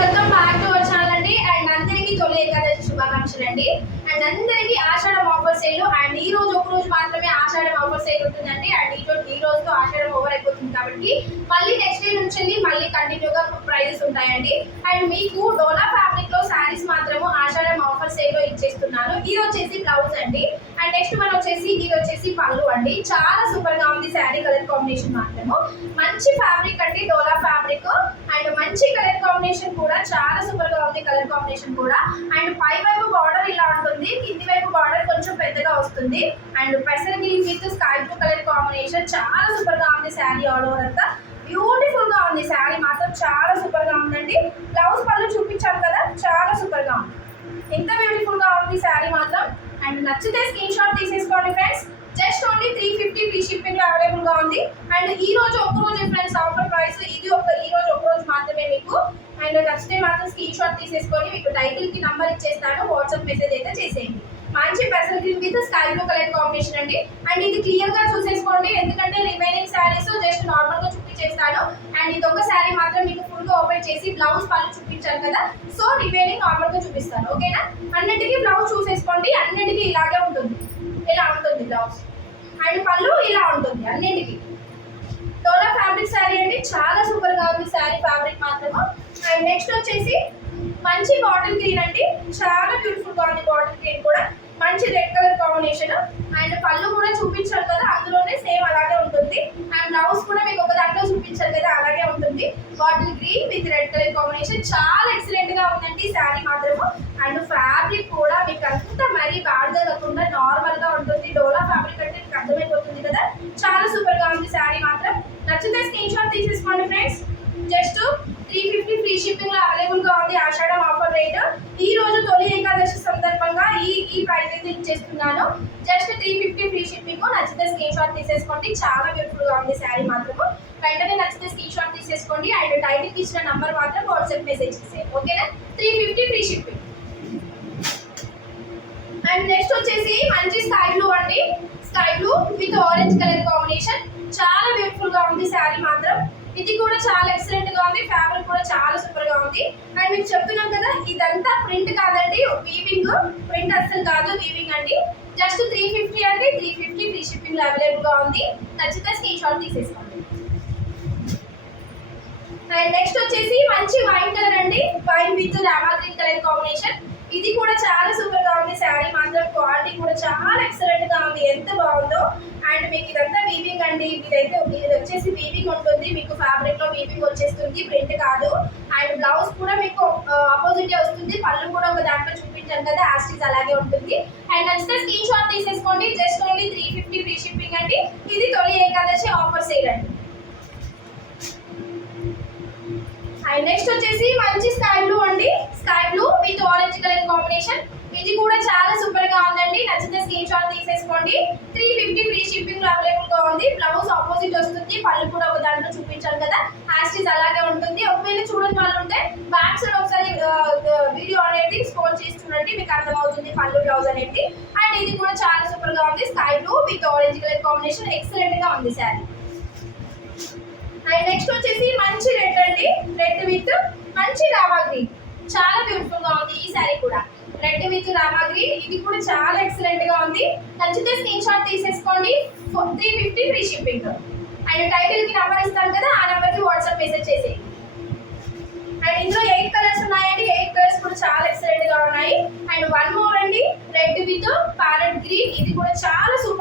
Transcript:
Welcome భారత to and. అందరికీ తొలి ఏకాదశి శుభాకాంక్షలు అండి. అండ్ అందరికీ ఆషాఢం ఆఫర్ సేల్. అండ్ ఈ రోజు ఒక రోజు మాత్రమే ఆషాఢం ఆఫర్ సేల్ ఉంటుందండి. అండ్ ఈ రోజు ఈ రోజుతో ఆషాఢం ఓవర్ అయిపోతుంది కాబట్టి మళ్ళీ నెక్స్ట్ డే నుంచి మళ్ళీ కంటిన్యూగా ప్రైజెస్ ఉంటాయండి. అండ్ మీకు డోలా ఫ్యాబ్రిక్లో శారీస్ మాత్రము ఆషాఢం ఆఫర్ సేల్లో ఇచ్చేస్తున్నాను. ఇది వచ్చేసి బ్లౌజ్ అండి. అండ్ నెక్స్ట్ మనం వచ్చేసి ఇది వచ్చేసి పళ్ళు అండి. చాలా సూపర్గా ఉంది శారీ కలర్ కాంబినేషన్ మాత్రము. మంచి ఫ్యాబ్రిక్ అండి డోలా ఫ్యాబ్రిక్ అండ్ మంచి కలర్ కాంబినేషన్ కూడా చాలా సూపర్గా ఉంది కలర్ కాంబినేషన్ కూడా. అండ్ పై వైపు బార్డర్ ఇలా ఉంటుంది. కింది వైపు బార్డర్ కొంచెం పెద్దగా వస్తుంది. అండ్ పెసర green with sky blue colour combination. చాలా సూపర్గా ఉంది శారీ ఆల్ ఓవర్ అంతా. బ్యూటిఫుల్గా ఉంది శారీ మాత్రం. చాలా సూపర్గా ఉందండి. బ్లౌజ్ పళ్ళు చూపించాను కదా చాలా సూపర్గా ఉంది ఎంత బ్యూటిఫుల్గా ఉంది శారీ మాత్రం అండ్ నచ్చితే స్క్రీన్ షాట్ తీసేసుకోండి friends just only three fifty free shipping అవైలబుల్గా ఉంది. అండ్ ఈ రోజు ఒక్క రోజు ఫ్రెండ్స్ ఆఫర్ ప్రైస్ ఇది ఒక ఈ రోజు ఒక రోజు మాత్రమే మీకు. అండ్ నచ్చితే మాత్రం స్క్రీన్ షాట్ తీసేసుకొని మీకు టైటిల్కి నంబర్ ఇచ్చేస్తాను. వాట్సాప్ మెసేజ్ అయితే చేసేయండి. మంచి పెసల్ green with sky blue colour combination అండి. అండ్ ఇది క్లియర్గా చూసేసుకోండి. ఎందుకంటే రిమైనింగ్ శారీస్ జస్ట్ నార్మల్గా చూపించేస్తాను. అండ్ ఇది ఒక శారీ మాత్రం మీకు ఫుల్గా ఓపెన్ చేసి బ్లౌజ్ పళ్ళు చూపించాను కదా. సో రిమైనింగ్ నార్మల్గా చూపిస్తాను. ఓకేనా? అన్నిటికీ బ్లౌజ్ చూసేసుకోండి. అన్నిటికీ ఇలాగే ఉంటుంది. ఇలా ఉంటుంది బ్లౌజ్ అండ్ పళ్ళు ఇలా ఉంటుంది అన్నిటికీ. డోలా ఫ్యాబ్రిక్ శారీ అండి. చాలా సూపర్గా ఉంది శారీ ఫ్యాబ్రిక్ మాత్రము. అండ్ నెక్స్ట్ వచ్చేసి మంచి బాటిల్ గ్రీన్ అండి. చాలా బ్యూటిఫుల్గా ఉంది బాటిల్ గ్రీన్ కూడా. మంచి రెడ్ కలర్ కాంబినేషన్ అండ్ పళ్ళు కూడా చూపించారు కదా. అందులోనే సేమ్ అలాగే ఉంటుంది అండ్ బ్లౌజ్ కూడా మీకు ఒక దాంట్లో చూపించారు కదా అలాగే ఉంటుంది bottle green with red colour combination చాలా ఎక్సలెంట్గా ఉందండి శారీ మాత్రము అండ్ ఫ్యాబ్రిక్ కూడా మీకు అంత మరీ బ్యాడ్గా కాకుండా నార్మల్గా ఉంటుంది. డోలా ఫ్యాబ్రిక్ అంటే మీకు అర్థమైపోతుంది కదా? చాలా సూపర్గా ఉంది శారీ మాత్రం. నచ్చితే స్క్రీన్ షాట్ తీసేసుకోండి friends just three fifty free షిప్పింగ్లో అవైలబుల్గా ఉంది ఆషాఢం ఆఫర్ రేట్ ఈ రోజు తొలి ఏకాదశి సందర్భంగా ఈ ఈ ప్రైస్ అయితే ఇచ్చేస్తున్నాను. Just three fifty free shipping నచ్చితే స్క్రీన్ షాట్ తీసేసుకోండి. చాలా బ్యూటిఫుల్గా ఉంది శారీ మాత్రము. వెంటనే నచ్చితే స్క్రీన్ షాట్ తీసేసుకోండి. అండ్ టైటిల్ ఇచ్చిన నంబర్ మాత్రం వాట్సాప్ మెసేజ్ చేసేయండి. ఓకేనా three fifty free shipping and next వచ్చేసి మంచి స్కై బ్లూ అండి. Sky blue with orange colour combination చాలా బ్యూటిఫుల్గా ఉంది శారీ మాత్రం. ఇది కూడా చాలా ఎక్సలెంట్గా ఉంది. ఫ్యాబ్రిక్ కూడా చాలా సూపర్గా ఉంది. అండ్ మీకు చెప్తున్నాం కదా ఇదంతా ప్రింట్ కాదండి. వీవింగ్ ప్రింట్ అస్సలు కాదు వీవింగ్ అండి. జస్ట్ త్రీ ఫిఫ్టీ అండి. త్రీ ఫిఫ్టీ ఫ్రీ షిప్పింగ్ అవైలబుల్గా ఉంది. ఖచ్చితంగా స్క్రీన్ షాట్ తీసేసుకోండి. అండ్ నెక్స్ట్ వచ్చేసి మంచి వైన్ కలర్ అండి. Wine with Rama green colour combination ఇది కూడా చాలా సూపర్గా ఉంది. శారీ మాత్రం క్వాలిటీ కూడా చాలా ఎక్సలెంట్గా ఉంది. ఎంత బాగుందో. అండ్ మీకు ఇదంతా వీవింగ్ అండి. ఇదైతే ఇది వచ్చేసి వీవింగ్ ఉంటుంది. మీకు ఫ్యాబ్రిక్లో వీవింగ్ వచ్చేస్తుంది. ప్రింట్ కాదు. అండ్ బ్లౌజ్ కూడా మీకు ఆపోజిట్ వస్తుంది. పళ్ళు కూడా ఒక దాంట్లో చూపించాను కదా యాస్టీస్ అలాగే ఉంటుంది. అండ్ నచ్చితే స్క్రీన్ షాట్ తీసేసుకోండి. Just only three fifty free shipping అండి. ఇది తొలి ఏకాదశి ఆఫర్ సేల్ అండి. అండ్ నెక్స్ట్ వచ్చేసి మంచి స్కై బ్లూ అండి. Sky blue with orange colour combination. ఇది కూడా చాలా సూపర్గా ఉందండి. నచ్చితే స్క్రీన్ షాట్ తీసేసుకోండి. త్రీ ఫిఫ్టీ ఫ్రీ షిప్పింగ్ అవైలబుల్గా ఉంది. బ్లౌజ్ ఆపోజిట్ వస్తుంది. పళ్ళు కూడా ఒక దాంట్లో చూపించాను కదా. హ్యాస్టీస్ అలాగే ఉంటుంది. ఒకవేళ చూడని వాళ్ళు ఉంటే బ్యాక్ సైడ్ ఒకసారి వీడియో అనేది స్క్రోల్ చేసి చూడండి. మీకు అర్థమవుతుంది పళ్ళు బ్లౌజ్ అనేది. అండ్ ఇది కూడా చాలా సూపర్గా ఉంది. Sky blue with orange colour combination ఎక్సలెంట్గా ఉంది శారీ. అండ్ నెక్స్ట్ వచ్చేసి మంచి రెడ్ అండి. రెడ్ విత్ మంచి రామా చాలా బ్యూటిఫుల్గా ఉంది ఈ శారీ కూడా. రెడ్ విత్ రామా గ్రీన్ ఇది కూడా చాలా ఎక్సలెంట్గా ఉంది. నచ్చితే స్క్రీన్ షాట్ తీసేసుకోండి. Three fifty free shipping and టైటిల్కి number ఇస్తాను కదా ఆ నెంబర్కి వాట్సాప్ మెసేజ్ చేసేయండి అండ్ ఇందులో ఎయిట్ కలర్స్ ఉన్నాయండి. ఎయిట్ కలర్స్ కూడా చాలా ఎక్సలెంట్గా ఉన్నాయి. అండ్ వన్ మోర్ అండి రెడ్ విత్ ప్యారెట్ గ్రీన్ ఇది కూడా చాలా సూపర్